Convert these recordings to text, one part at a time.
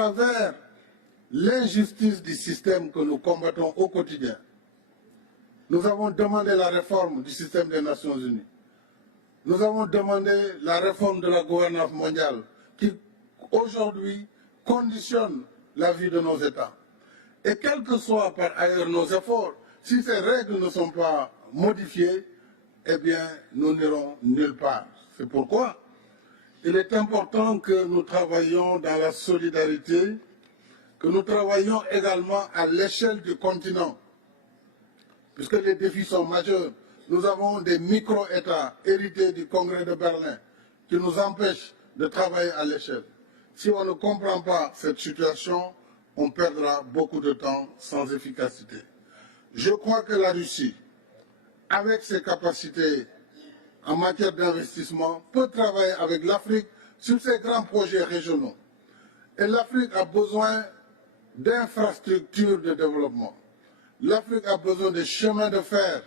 travers l'injustice du système que nous combattons au quotidien, nous avons demandé la réforme du système des Nations Unies. Nous avons demandé la réforme de la gouvernance mondiale qui, aujourd'hui, conditionne la vie de nos États. Et quels que soient par ailleurs nos efforts, si ces règles ne sont pas modifiées, eh bien, nous n'irons nulle part. C'est pourquoi il est important que nous travaillions dans la solidarité, que nous travaillions également à l'échelle du continent, puisque les défis sont majeurs. Nous avons des micro-États hérités du Congrès de Berlin qui nous empêchent de travailler à l'échelle. Si on ne comprend pas cette situation, on perdra beaucoup de temps sans efficacité. Je crois que la Russie, avec ses capacités en matière d'investissement, peut travailler avec l'Afrique sur ces grands projets régionaux. Et l'Afrique a besoin d'infrastructures de développement. L'Afrique a besoin de chemins de fer.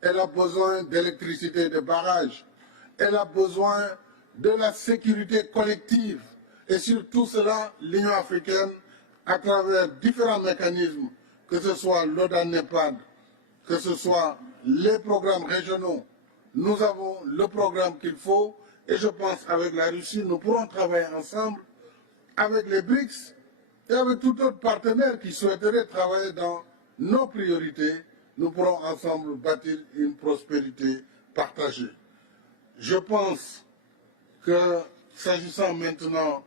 Elle a besoin d'électricité, de barrages. Elle a besoin de la sécurité collective. Et sur tout cela, l'Union africaine, à travers différents mécanismes, que ce soit l'ODA-NEPAD, que ce soit les programmes régionaux, nous avons le programme qu'il faut, et je pense qu'avec la Russie, nous pourrons travailler ensemble avec les BRICS et avec tout autre partenaire qui souhaiterait travailler dans nos priorités. Nous pourrons ensemble bâtir une prospérité partagée. Je pense que, s'agissant maintenant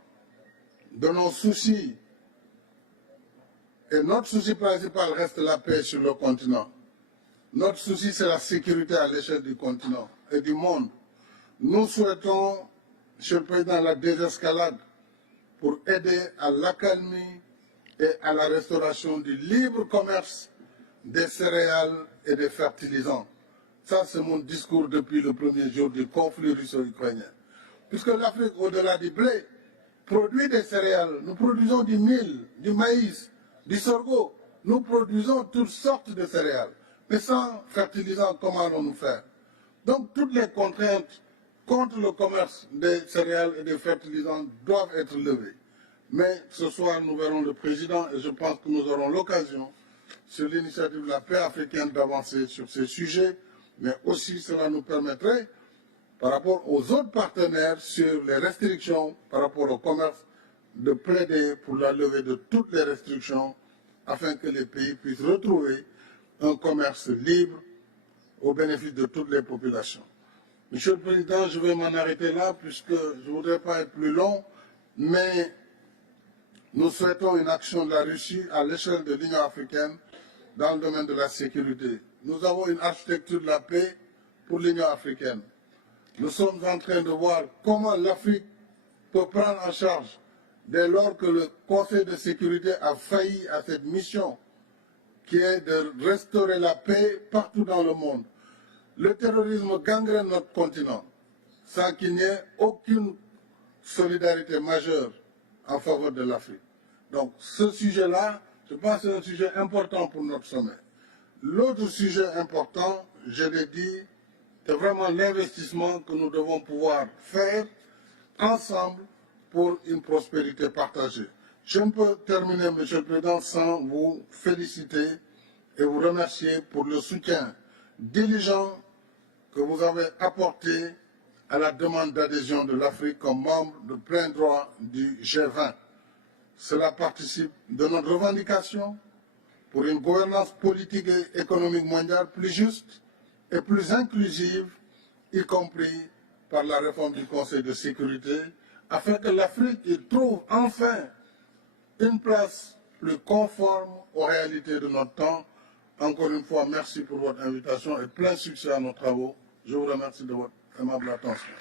de nos soucis, et notre souci principal reste la paix sur le continent. Notre souci, c'est la sécurité à l'échelle du continent et du monde. Nous souhaitons, Monsieur le Président, la désescalade pour aider à l'accalmie et à la restauration du libre commerce des céréales et des fertilisants. Ça, c'est mon discours depuis le premier jour du conflit russo-ukrainien. Puisque l'Afrique, au-delà du blé, produit des céréales. Nous produisons du mil, du maïs, du sorgho. Nous produisons toutes sortes de céréales. Mais sans fertilisants, comment allons-nous faire? Donc, toutes les contraintes contre le commerce des céréales et des fertilisants doivent être levées. Mais ce soir, nous verrons le président et je pense que nous aurons l'occasion, sur l'initiative de la paix africaine, d'avancer sur ces sujets. Mais aussi, cela nous permettrait, par rapport aux autres partenaires, sur les restrictions par rapport au commerce, de plaider pour la levée de toutes les restrictions afin que les pays puissent retrouver un commerce libre au bénéfice de toutes les populations. Monsieur le Président, je vais m'en arrêter là puisque je ne voudrais pas être plus long, mais nous souhaitons une action de la Russie à l'échelle de l'Union africaine dans le domaine de la sécurité. Nous avons une architecture de la paix pour l'Union africaine. Nous sommes en train de voir comment l'Afrique peut prendre en charge dès lors que le Conseil de sécurité a failli à cette mission qui est de restaurer la paix partout dans le monde. Le terrorisme gangrène notre continent sans qu'il n'y ait aucune solidarité majeure en faveur de l'Afrique. Donc ce sujet-là, je pense que c'est un sujet important pour notre sommet. L'autre sujet important, je l'ai dit, c'est vraiment l'investissement que nous devons pouvoir faire ensemble pour une prospérité partagée. Je ne peux terminer, Monsieur le Président, sans vous féliciter et vous remercier pour le soutien diligent que vous avez apporté à la demande d'adhésion de l'Afrique comme membre de plein droit du G20. Cela participe de notre revendication pour une gouvernance politique et économique mondiale plus juste et plus inclusive, y compris par la réforme du Conseil de sécurité, afin que l'Afrique y trouve enfin une place plus conforme aux réalités de notre temps. Encore une fois, merci pour votre invitation et plein succès à nos travaux. Je vous remercie de votre aimable attention.